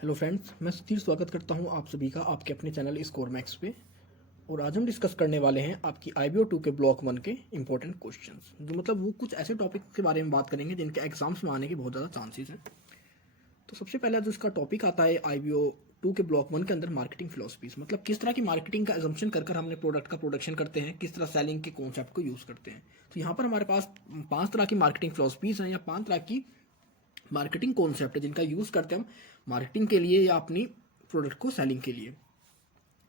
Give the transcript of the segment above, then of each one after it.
Hello friends, मैं सुधीर स्वागत करता हूं आप सभी का आपके अपने चैनल स्कोर मैक्स पे। और आज हम डिस्कस करने वाले हैं आपकी IBO 2 के ब्लॉक 1 के इंपॉर्टेंट क्वेश्चंस, जो मतलब वो कुछ ऐसे टॉपिक के बारे में बात करेंगे जिनके एग्जाम्स में आने के बहुत ज़्यादा चांसेस हैं। तो सबसे पहला जो इसका टॉपिक आता है IBO 2 के ब्लॉक 1 के अंदर, मार्केटिंग फिलोसफीज, मतलब किस तरह की मार्केटिंग का एजम्पशन कर हमने प्रोडक्ट का प्रोडक्शन करते हैं, किस तरह सेलिंग के कॉन्सेप्ट को यूज़ करते हैं। तो यहाँ पर हमारे पास 5 तरह की मार्केटिंग फिलोसफीज हैं या 5 तरह की मार्केटिंग कॉन्सेप्ट है जिनका यूज़ करते हैं हम मार्केटिंग के लिए या अपनी प्रोडक्ट को सेलिंग के लिए।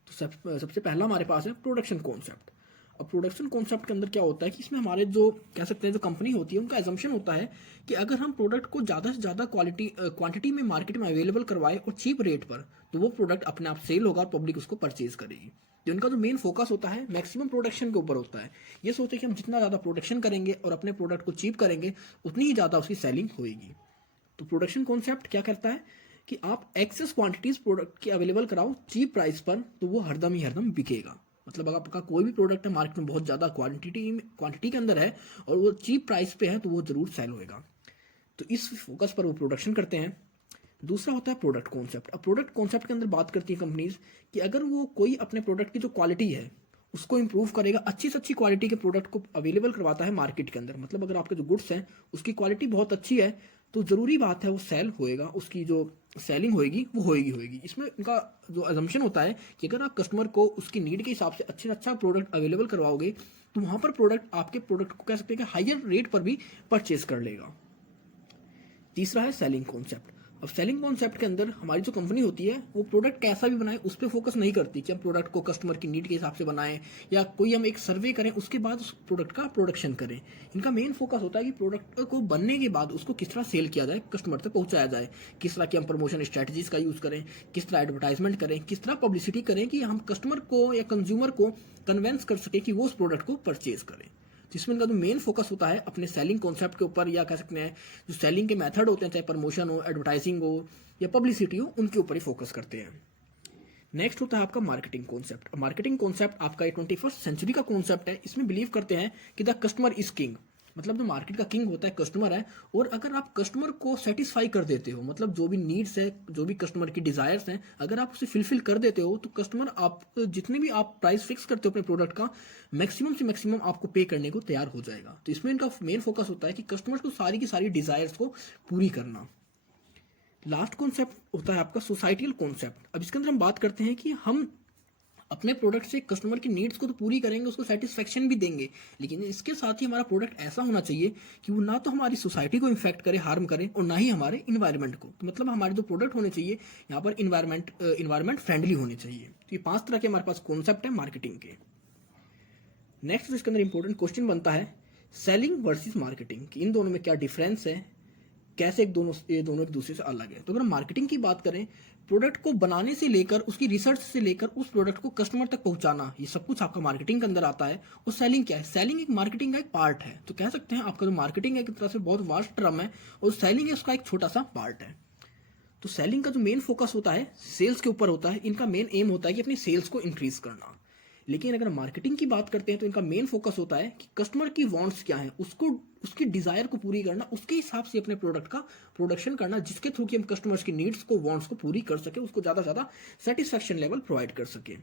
तो सबसे पहला हमारे पास है प्रोडक्शन कॉन्सेप्ट। अब प्रोडक्शन कॉन्सेप्ट के अंदर क्या होता है कि इसमें हमारे जो कह सकते हैं जो कंपनी होती है उनका एजम्पशन होता है कि अगर हम प्रोडक्ट को ज़्यादा से ज़्यादा क्वांटिटी में मार्केट में अवेलेबल करवाए और चीप रेट पर, तो वो प्रोडक्ट अपने आप सेल होगा और पब्लिक उसको परचेज करेगी। तो इनका जो मेन फोकस होता है मैक्सिमम प्रोडक्शन के ऊपर होता है। ये सोचते हैं कि हम जितना ज़्यादा प्रोडक्शन करेंगे और अपने प्रोडक्ट को चीप करेंगे उतनी ही ज़्यादा उसकी सेलिंग होगी। तो प्रोडक्शन कॉन्सेप्ट क्या करता है कि आप एक्सेस क्वांटिटीज प्रोडक्ट की अवेलेबल कराओ चीप प्राइस पर, तो वो हरदम बिकेगा। मतलब अगर आपका कोई भी प्रोडक्ट है मार्केट में बहुत ज़्यादा क्वांटिटी के अंदर है और वो चीप प्राइस पे है, तो वो जरूर सेल होएगा। तो इस फोकस पर वो प्रोडक्शन करते हैं। दूसरा होता है प्रोडक्ट कॉन्सेप्ट। अब प्रोडक्ट कॉन्सेप्ट के अंदर बात करती है कंपनीज कि अगर वो कोई अपने प्रोडक्ट की जो क्वालिटी है उसको इंप्रूव करेगा, अच्छी से अच्छी क्वालिटी के प्रोडक्ट को अवेलेबल करवाता है मार्केट के अंदर, मतलब अगर आपके जो गुड्स हैं उसकी क्वालिटी बहुत अच्छी है, तो ज़रूरी बात है वो सेल होएगा, उसकी जो सेलिंग होएगी वो होएगी। इसमें इनका जो अजम्पशन होता है कि अगर आप कस्टमर को उसकी नीड के हिसाब से अच्छे से अच्छा प्रोडक्ट अवेलेबल करवाओगे, तो वहाँ पर प्रोडक्ट आपके प्रोडक्ट को कह सकते हैं कि हायर रेट पर भी परचेज कर लेगा। तीसरा है सेलिंग कॉन्सेप्ट। अब सेलिंग कॉन्सेप्ट के अंदर हमारी जो कंपनी होती है वो प्रोडक्ट कैसा भी बनाए उस पर फोकस नहीं करती कि हम प्रोडक्ट को कस्टमर की नीड के हिसाब से बनाएं या कोई हम एक सर्वे करें उसके बाद उस प्रोडक्ट का प्रोडक्शन करें। इनका मेन फोकस होता है कि प्रोडक्ट को बनने के बाद उसको किस तरह सेल किया जाए, कस्टमर तक पहुंचाया जाए, किस तरह की हम प्रमोशन स्ट्रेटजीज का यूज़ करें, किस तरह एडवर्टाइजमेंट करें, किस तरह पब्लिसिटी करें कि हम कस्टमर को या कंज्यूमर को कन्वेंस कर सके कि वो उस प्रोडक्ट को परचेज करें। जिसमें इनका जो मेन फोकस होता है अपने सेलिंग कॉन्सेप्ट के ऊपर, या कह सकते हैं जो सेलिंग के मेथड होते हैं, चाहे प्रमोशन हो, एडवर्टाइजिंग हो या पब्लिसिटी हो, उनके ऊपर ही फोकस करते हैं। नेक्स्ट होता है आपका मार्केटिंग कॉन्सेप्ट। मार्केटिंग कॉन्सेप्ट आपका 21st सेंचुरी का कॉन्सेप्ट है। इसमें बिलीव करते हैं कि द कस्टमर इज किंग, मतलब जो मार्केट का किंग होता है कस्टमर है। और अगर आप कस्टमर को सेटिस्फाई कर देते हो, मतलब जो भी नीड्स है, जो भी कस्टमर की डिजायर्स हैं, अगर आप उसे फिलफिल कर देते हो, तो कस्टमर आप जितने भी आप प्राइस फिक्स करते हो अपने प्रोडक्ट का, मैक्सिमम से मैक्सिमम आपको पे करने को तैयार हो जाएगा। तो इसमें इनका मेन फोकस होता है कि कस्टमर्स को सारी की सारी डिजायर्स को पूरी करना। लास्ट कॉन्सेप्ट होता है आपका सोसाइटियल कॉन्सेप्ट। अब इसके अंदर हम बात करते हैं कि हम अपने प्रोडक्ट से कस्टमर की नीड्स को तो पूरी करेंगे, उसको सेटिस्फेक्शन भी देंगे, लेकिन इसके साथ ही हमारा प्रोडक्ट ऐसा होना चाहिए कि वो ना तो हमारी सोसाइटी को इन्फेक्ट करे, हार्म करे, और ना ही हमारे इन्वायरमेंट को। तो मतलब हमारे जो प्रोडक्ट होने चाहिए यहाँ पर इन्वायरमेंट फ्रेंडली होने चाहिए। तो ये 5 तरह के हमारे पास कॉन्सेप्ट है मार्केटिंग के। नेक्स्ट इसके अंदर इंपॉर्टेंट क्वेश्चन बनता है सेलिंग वर्सेस मार्केटिंग, कि इन दोनों में क्या डिफरेंस है, कैसे ये दोनों एक दूसरे से अलग है। तो अगर हम मार्केटिंग की बात करें, प्रोडक्ट को बनाने से लेकर उसकी रिसर्च से लेकर उस प्रोडक्ट को कस्टमर तक पहुंचाना, ये सब कुछ आपका मार्केटिंग के अंदर आता है। और सेलिंग क्या है? सेलिंग एक मार्केटिंग का एक पार्ट है। तो कह सकते हैं आपका जो मार्केटिंग है एक तरह से बहुत वास्ट टर्म है और सेलिंग है उसका एक छोटा सा पार्ट है। तो सेलिंग का जो मेन फोकस होता है सेल्स के ऊपर होता है। इनका मेन एम होता है कि अपनी सेल्स को इंक्रीज करना। लेकिन अगर मार्केटिंग की बात करते हैं तो इनका मेन फोकस होता है कि कस्टमर की वांट्स क्या है, उसको उसकी डिजायर को पूरी करना, उसके हिसाब से अपने प्रोडक्ट का प्रोडक्शन करना, जिसके थ्रू कि हम कस्टमर्स की नीड्स को, वांट्स को पूरी कर सके, उसको ज्यादा से ज्यादा सेटिस्फेक्शन लेवल प्रोवाइड कर सके।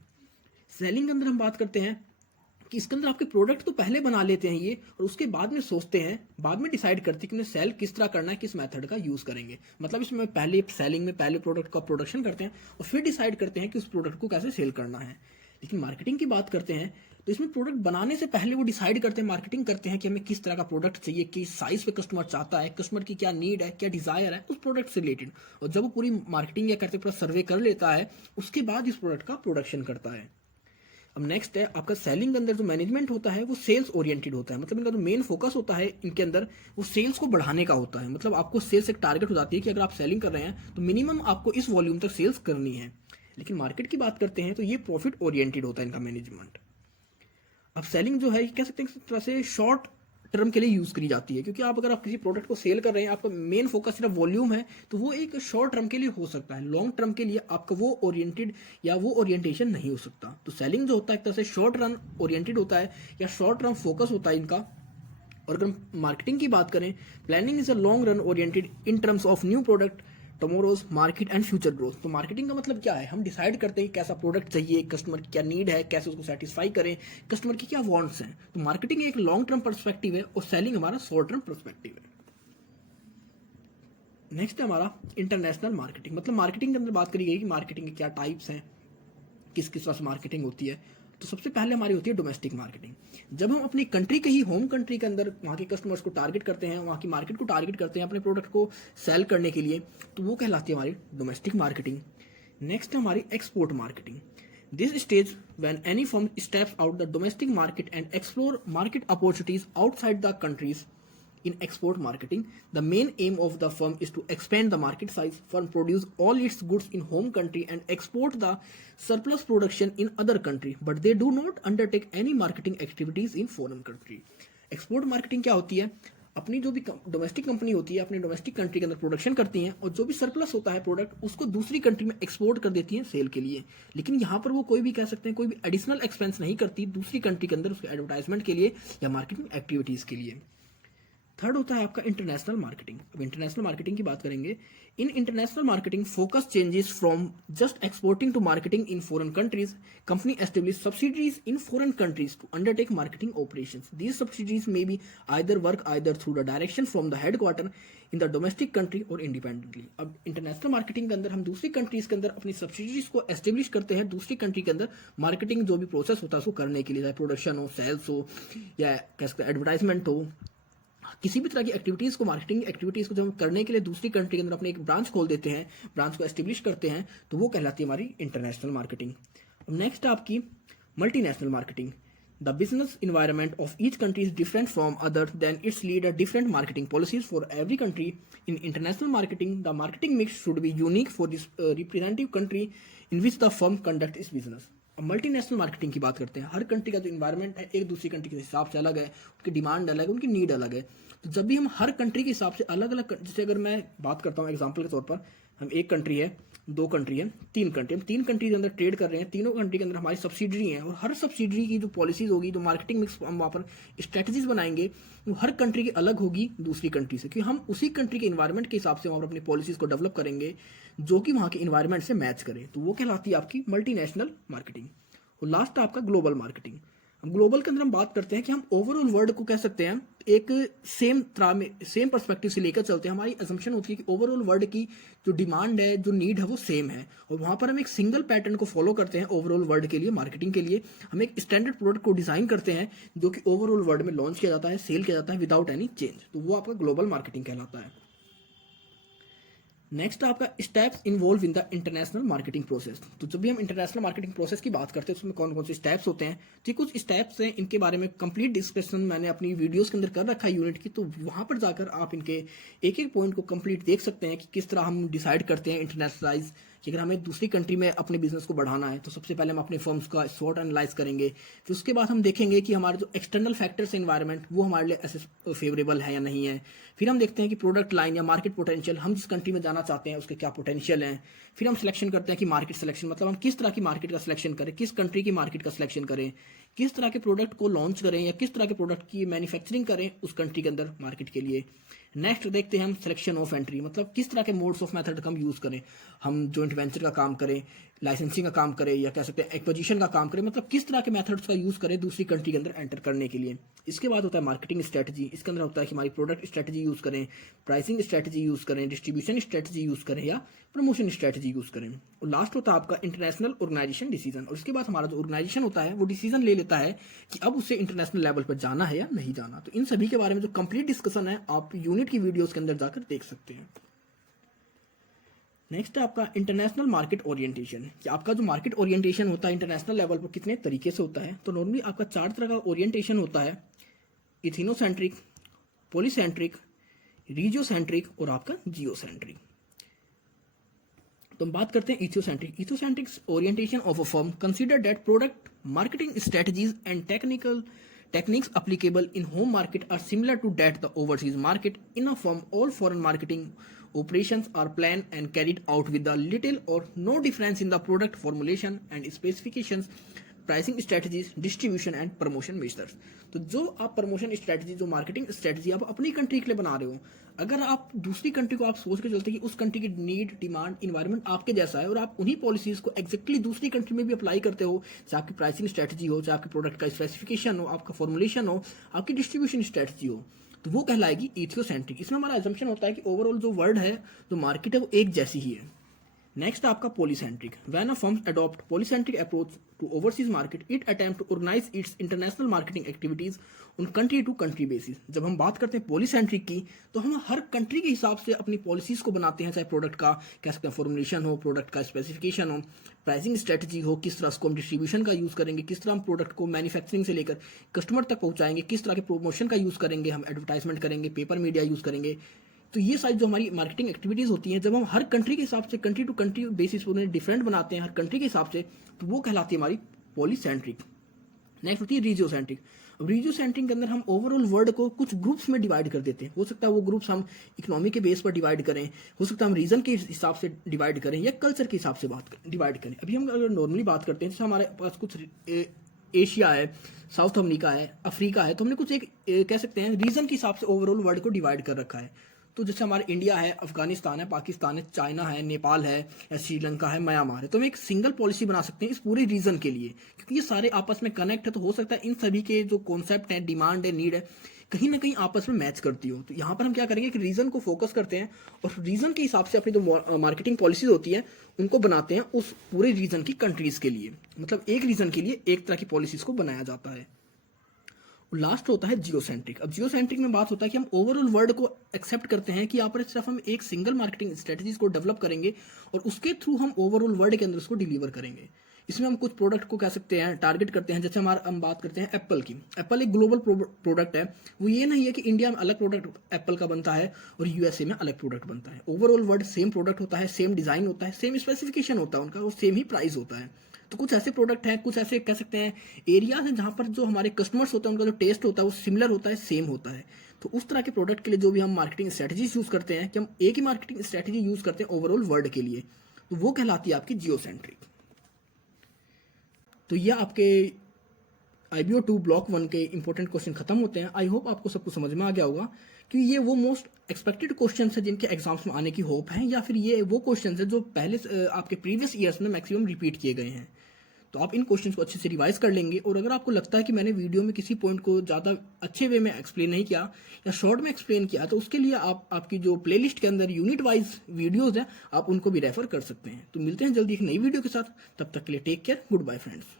सेलिंग के अंदर हम बात करते हैं कि इसके अंदर आपके प्रोडक्ट तो पहले बना लेते हैं ये, और उसके बाद में सोचते हैं, बाद में डिसाइड करते हैं कि उन्हें सेल किस तरह करना है, किस मेथड का यूज करेंगे। मतलब इसमें पहले सेलिंग में पहले प्रोडक्ट का प्रोडक्शन करते हैं और फिर डिसाइड करते हैं कि उस प्रोडक्ट को कैसे सेल करना है। लेकिन मार्केटिंग की बात करते हैं तो इसमें प्रोडक्ट बनाने से पहले वो डिसाइड करते हैं, मार्केटिंग करते हैं कि हमें किस तरह का प्रोडक्ट चाहिए, किस साइज पे कस्टमर चाहता है, कस्टमर की क्या नीड है, क्या डिजायर है उस प्रोडक्ट से रिलेटेड। और जब वो पूरी मार्केटिंग या करते पूरा सर्वे कर लेता है, उसके बाद इस प्रोडक्ट का प्रोडक्शन करता है। अब नेक्स्ट है आपका सेलिंग के अंदर जो मैनेजमेंट होता है वो सेल्स ओरिएंटेड होता है। मतलब इनका जो मेन फोकस होता है इनके अंदर वो सेल्स को बढ़ाने का होता है। मतलब आपको सेल्स एक टारगेट हो जाती है कि अगर आप सेलिंग कर रहे हैं तो मिनिमम आपको इस वॉल्यूम तक सेल्स करनी है। लेकिन मार्केट की बात करते हैं तो ये प्रॉफिट ओरिएंटेड होता है इनका मैनेजमेंट। अब सेलिंग जो है कह सकते हैं तरह से शॉर्ट टर्म के लिए यूज करी जाती है, क्योंकि आप अगर आप किसी प्रोडक्ट को सेल कर रहे हैं, आपका मेन फोकस सिर्फ वॉल्यूम है, तो वो एक शॉर्ट टर्म के लिए हो सकता है। लॉन्ग टर्म के लिए आपका वो ओरिएंटेड या वो ओरिएंटेशन नहीं हो सकता। तो सेलिंग जो होता है एक तरह से शॉर्ट रन ओरिएंटेड होता है या शॉर्ट टर्म फोकस होता है इनका। और अगर मार्केटिंग की बात करें, planning is a long run oriented in terms of new product tomorrow's market and future growth. तो मार्केटिंग का मतलब क्या है, हम डिसाइड करते हैं कैसा प्रोडक्ट चाहिए, कस्टमर की क्या नीड है, कैसे उसको सेटिस्फाई करें, कस्टमर की क्या वांट्स हैं। तो मार्केटिंग एक लॉन्ग टर्म पर्सपेक्टिव है और सेलिंग हमारा शॉर्ट टर्म पर्सपेक्टिव है। नेक्स्ट है हमारा इंटरनेशनल मार्केटिंग। मतलब मार्केटिंग के अंदर बात करी गई कि मार्केटिंग के क्या टाइप्स हैं, किस किस तरह से मार्केटिंग होती है। तो सबसे पहले हमारी होती है डोमेस्टिक मार्केटिंग। जब हम अपनी कंट्री के ही होम कंट्री के अंदर वहाँ के कस्टमर्स को टारगेट करते हैं, वहाँ की मार्केट को टारगेट करते हैं अपने प्रोडक्ट को सेल करने के लिए, तो वो कहलाती है हमारी डोमेस्टिक मार्केटिंग। नेक्स्ट है हमारी export marketing. This stage when any firm steps out the domestic market and explore market opportunities outside the countries. In export marketing, the main aim of the firm is to expand the market size. Firm produce all its goods in home country and export the surplus production in other country, but they do not undertake any marketing activities in foreign country. Export marketing क्या होती है, अपनी जो भी domestic company होती है अपनी domestic country के अंदर प्रोडक्शन करती हैं और जो भी सरप्लस होता है प्रोडक्ट उसको दूसरी कंट्री में एक्सपोर्ट कर देती हैं सेल के लिए। लेकिन यहाँ पर वो कोई भी कह सकते हैं कोई भी एडिशनल एक्सपेंस नहीं करती दूसरी कंट्री के अंदर उसके एडवर्टाइजमेंट के लिए या मार्केटिंग एक्टिविटीज़ के लिए। थर्ड होता है आपका इंटरनेशनल मार्केटिंग। अब इंटरनेशनल मार्केटिंग की बात करेंगे। In international marketing focus changes from just exporting to marketing in foreign countries. Company establish subsidies in foreign countries to undertake marketing operations. These subsidies may be either work either through the direction from the headquarter in the domestic country और independently. अब international marketing के अंदर हम दूसरी countries के अंदर अपनी subsidies को एस्टेब्लिश करते हैं दूसरी कंट्री के अंदर मार्केटिंग जो भी प्रोसेस होता है उसको करने के लिए, चाहे प्रोडक्शन हो, सेल्स हो या कह सकते हैं एडवर्टाइजमेंट हो, किसी भी तरह की एक्टिविटीज़ को मार्केटिंग एक्टिविटीज़ को जब हम करने के लिए दूसरी कंट्री के अंदर अपने एक ब्रांच खोल देते हैं, ब्रांच को एस्टेब्लिश करते हैं, तो वो कहलाती है हमारी इंटरनेशनल मार्केटिंग. नेक्स्ट आपकी multinational marketing. The business environment of each country is different from other than it's lead a different marketing policies for every country. In international marketing the marketing mix should be unique for this representative country in which the firm conduct इस business. Multinational marketing की बात करते हैं. हर country का जो environment है एक दूसरी कंट्री के हिसाब से अलग है, उनकी डिमांड अलग है, उनकी नीड अलग है. तो जब भी हम हर कंट्री के हिसाब से अलग अलग, जैसे अगर मैं बात करता हूँ एग्जांपल के तौर पर, हम एक कंट्री है, दो कंट्री है, तीन कंट्री, हम तीन कंट्री के अंदर ट्रेड कर रहे हैं, तीनों कंट्री के अंदर हमारी सब्सिडरी हैं और हर सब्सिडरी की जो पॉलिसीज होगी, जो मार्केटिंग मिक्स हम वहाँ पर स्ट्रेटजीज बनाएंगे, वो हर कंट्री की अलग होगी दूसरी कंट्री से, क्योंकि हम उसी कंट्री के इन्वायरमेंट के हिसाब से वहाँ पर अपनी पॉलिसीज को डेवलप करेंगे जो कि वहाँ के इन्वायरमेंट से मैच करें. तो वो कहलाती है आपकी मल्टीनेशनल मार्केटिंग. और लास्ट आपका ग्लोबल मार्केटिंग. ग्लोबल के अंदर हम बात करते हैं कि हम ओवरऑल वर्ल्ड को कह सकते हैं एक सेम तरह में सेम पर्सपेक्टिव से लेकर चलते हैं. हमारी असम्पशन होती है कि ओवरऑल वर्ल्ड की जो डिमांड है, जो नीड है, वो सेम है और वहाँ पर हम एक सिंगल पैटर्न को फॉलो करते हैं ओवरऑल वर्ल्ड के लिए. मार्केटिंग के लिए हम एक स्टैंडर्ड प्रोडक्ट को डिजाइन करते हैं जो कि ओवरऑल वर्ल्ड में लॉन्च किया जाता है, सेल किया जाता है विदाउट एनी चेंज. तो वो आपका ग्लोबल मार्केटिंग कहलाता है. नेक्स्ट आपका steps involve in the international marketing process. तो जब भी हम इंटरनेशनल मार्केटिंग प्रोसेस की बात करते हैं उसमें कौन कौन से स्टेप्स होते हैं, तो कुछ स्टेप्स हैं, इनके बारे में कंप्लीट डिस्कशन मैंने अपनी वीडियोस के अंदर कर रखा है यूनिट की. तो वहाँ पर जाकर आप इनके एक एक पॉइंट को कंप्लीट देख सकते हैं कि किस तरह हम डिसाइड करते हैं इंटरनेशनलाइज कि अगर हमें दूसरी कंट्री में अपने बिजनेस को बढ़ाना है तो सबसे पहले हम अपने फर्म्स का स्वॉट एनालाइज करेंगे. फिर उसके बाद हम देखेंगे कि हमारे जो एक्सटर्नल फैक्टर्स एनवायरनमेंट वो हमारे लिए ऐसे फेवरेबल है या नहीं है. फिर हम देखते हैं कि प्रोडक्ट लाइन या मार्केट पोटेंशियल, हम जिस कंट्री में जाना चाहते हैं उसके क्या पोटेंशियल है. फिर हम सिलेक्शन करते हैं कि मार्केट सिलेक्शन मतलब हम किस तरह की मार्केट का सिलेक्शन करें, किस कंट्री की मार्केट का सिलेक्शन करें, किस तरह के प्रोडक्ट को लॉन्च करें या किस तरह के प्रोडक्ट की मैन्युफैक्चरिंग करें उस कंट्री के अंदर मार्केट के लिए. नेक्स्ट देखते हैं हम सिलेक्शन ऑफ एंट्री, मतलब किस तरह के मोड्स ऑफ मेथड का हम यूज़ करें. हम जॉइंट वेंचर का काम करें, लाइसेंसिंग का काम करें या कह सकते हैं एक्विजिशन का काम करें, मतलब किस तरह के मेथड्स का यूज़ करें दूसरी कंट्री के अंदर एंटर करने के लिए. इसके बाद होता है मार्केटिंग स्ट्रेटजी. इसके अंदर होता है कि हमारी प्रोडक्ट स्ट्रेटजी यूज़ करें, प्राइसिंग स्ट्रेटजी यूज़ करें, डिस्ट्रीब्यूशन स्ट्रेटजी यूज़ करें या प्रमोशन स्ट्रेटजी यूज़ करें. और लास्ट होता है आपका इंटरनेशनल ऑर्गेनाइजेशन डिसीजन. और इसके बाद हमारा जो ऑर्गेनाइजेशन होता है वो डिसीजन ले लेता है कि अब उसे इंटरनेशनल लेवल पर जाना है या नहीं जाना. तो इन सभी के बारे में जो कंप्लीट डिस्कशन है आप यूनिट की वीडियोस के अंदर जाकर देख सकते हैं. नेक्स्ट है आपका इंटरनेशनल मार्केट ओरिएंटेशन. कि आपका जो मार्केट ओरिएंटेशन होता है इंटरनेशनल लेवल पर कितने तरीके से होता है. तो नॉर्मली आपका 4 तरह का ओरिएंटेशन होता है: इथिनोसेंट्रिक, पॉलीसेंट्रिक, रीजियोसेंट्रिक और आपका जियोसेंट्रिक. तो हम बात करते हैं ethnocentric. Ethnocentric orientation of a firm consider that product marketing strategies and techniques applicable in home market are similar to that the overseas market. In a firm, all foreign marketing operations are planned and carried out with the little or no difference in the product formulation and specifications. Pricing strategies, distribution and promotion measures. तो जो आप promotion strategy, जो marketing strategy आप अपनी country के लिए बना रहे हो, अगर आप दूसरी कंट्री को आप सोच के चलते कि उस कंट्री की नीड, डिमांड, इन्वायरमेंट आपके जैसा है और आप उन्हीं पॉलिसीज को एग्जैक्टली दूसरी कंट्री में भी अप्लाई करते हो, चाहे आपकी प्राइसिंग स्ट्रेटजी हो, चाहे आपके प्रोडक्ट का स्पेसिफिकेशन हो, आपका फॉर्मुलेशन हो, आपकी डिस्ट्रीब्यूशन स्ट्रेटजी हो, तो वो कहलाएगी इथियोसेंट्रिक। इसमें हमारा एजम्पशन होता है कि ओवरऑल जो वर्ल्ड है, जो मार्केट है, वो एक जैसी ही है। नेक्स्ट आपका polycentric. When a firm adopt polycentric approach to overseas market, it attempt to organise its international marketing activities on country to country basis. जब हम बात करते हैं पॉलीसेंट्रिक की, तो हम हर कंट्री के हिसाब से अपनी पॉलिसीज को बनाते हैं, चाहे प्रोडक्ट का कह सकते हैं फॉर्मुलेशन हो, प्रोडक्ट का स्पेसिफिकेशन हो, प्राइसिंग स्ट्रेटजी हो, किस तरह उसको हम डिस्ट्रीब्यूशन का यूज करेंगे, किस तरह हम प्रोडक्ट को मैन्युफैक्चरिंग से लेकर कस्टमर तक पहुंचाएंगे, किस तरह के प्रमोशन का यूज करेंगे, हम एडवर्टाइजमेंट करेंगे, पेपर मीडिया यूज करेंगे। तो ये सारी जो हमारी मार्केटिंग एक्टिविटीज होती हैं, जब हम हर कंट्री के हिसाब से, कंट्री टू कंट्री बेसिस पर उन्हें डिफरेंट बनाते हैं हर कंट्री के हिसाब से, तो वो कहलाती है हमारी पॉलीसेंट्रिक। नेक्स्ट होती है रीजियोसेंट्रिक। अब रीजियोसेंट्रिक के अंदर हम ओवरऑल वर्ल्ड को कुछ ग्रुप्स में डिवाइड कर देते हैं। हो सकता है वो ग्रुप्स हम इकोनॉमी के बेस पर डिवाइड करें, हो सकता है हम रीजन के हिसाब से डिवाइड करें या कल्चर के हिसाब से डिवाइड करें। अभी हम अगर नॉर्मली बात करते हैं, जैसे हमारे पास कुछ एशिया है, साउथ अमेरिका है, अफ्रीका है, तो हमने कुछ एक कह सकते हैं रीजन के हिसाब से ओवरऑल वर्ल्ड को डिवाइड कर रखा है। तो जैसे हमारे इंडिया है, अफगानिस्तान है, पाकिस्तान है, चाइना है, नेपाल है, या श्रीलंका है, म्यांमार है, तो हम एक सिंगल पॉलिसी बना सकते हैं इस पूरे रीजन के लिए, क्योंकि ये सारे आपस में कनेक्ट है। तो हो सकता है इन सभी के जो कॉन्सेप्ट है, डिमांड है, नीड है, कहीं ना कहीं आपस में मैच करती हो। तो यहाँ पर हम क्या करेंगे कि रीजन को फोकस करते हैं और रीजन के हिसाब से अपनी जो मार्केटिंग पॉलिसीज होती है उनको बनाते हैं उस पूरे रीजन की कंट्रीज के लिए। मतलब एक रीजन के लिए एक तरह की पॉलिसीज को बनाया जाता है। लास्ट होता है जियोसेंट्रिक। अब जियोसेंट्रिक में बात होता है कि हम ओवरऑल वर्ल्ड को एक्सेप्ट करते हैं कि यहाँ पर सिर्फ हम एक सिंगल मार्केटिंग स्ट्रेटजीज को डेवलप करेंगे और उसके थ्रू हम ओवरऑल वर्ल्ड के अंदर उसको डिलीवर करेंगे। इसमें हम कुछ प्रोडक्ट को कह सकते हैं टारगेट करते हैं। जैसे हम बात करते हैं एप्पल की। एप्पल एक ग्लोबल प्रोडक्ट है। वो ये नहीं है कि इंडिया में अलग प्रोडक्ट एप्पल का बनता है और यूएसए में अलग प्रोडक्ट बनता है। ओवरऑल वर्ल्ड सेम प्रोडक्ट होता है, सेम डिजाइन होता है, सेम स्पेसिफिकेशन होता है उनका और सेम ही प्राइस होता है। तो कुछ ऐसे प्रोडक्ट हैं, कुछ ऐसे कह सकते हैं एरियाज हैं जहां पर जो हमारे कस्टमर्स होता है उनका जो टेस्ट होता है वो सिमिलर होता है, सेम होता है। तो उस तरह के प्रोडक्ट के लिए जो भी हम मार्केटिंग स्ट्रेटजीज यूज करते हैं, कि हम एक ही मार्केटिंग स्ट्रेटजी यूज करते हैं ओवरऑल वर्ल्ड के लिए, तो वो कहलाती है आपकी जियोसेंट्रिक। तो ये आपके IBO 2 ब्लॉक 1 के इंपॉर्टेंट क्वेश्चन खत्म होते हैं। आई होप आपको सब कुछ समझ में आ गया होगा कि ये वो मोस्ट एक्सपेक्टेड क्वेश्चन है जिनके एग्जाम्स में आने की होप है, या फिर ये वो क्वेश्चन है जो पहले आपके प्रीवियस ईयर्स में मैक्सिमम रिपीट किए गए हैं। तो आप इन क्वेश्चंस को अच्छे से रिवाइज कर लेंगे। और अगर आपको लगता है कि मैंने वीडियो में किसी पॉइंट को ज़्यादा अच्छे वे में एक्सप्लेन नहीं किया या शॉर्ट में एक्सप्लेन किया, तो उसके लिए आप आपकी जो प्लेलिस्ट के अंदर यूनिट वाइज वीडियोस हैं आप उनको भी रेफर कर सकते हैं। तो मिलते हैं जल्दी एक नई वीडियो के साथ। तब तक के लिए take care, goodbye friends.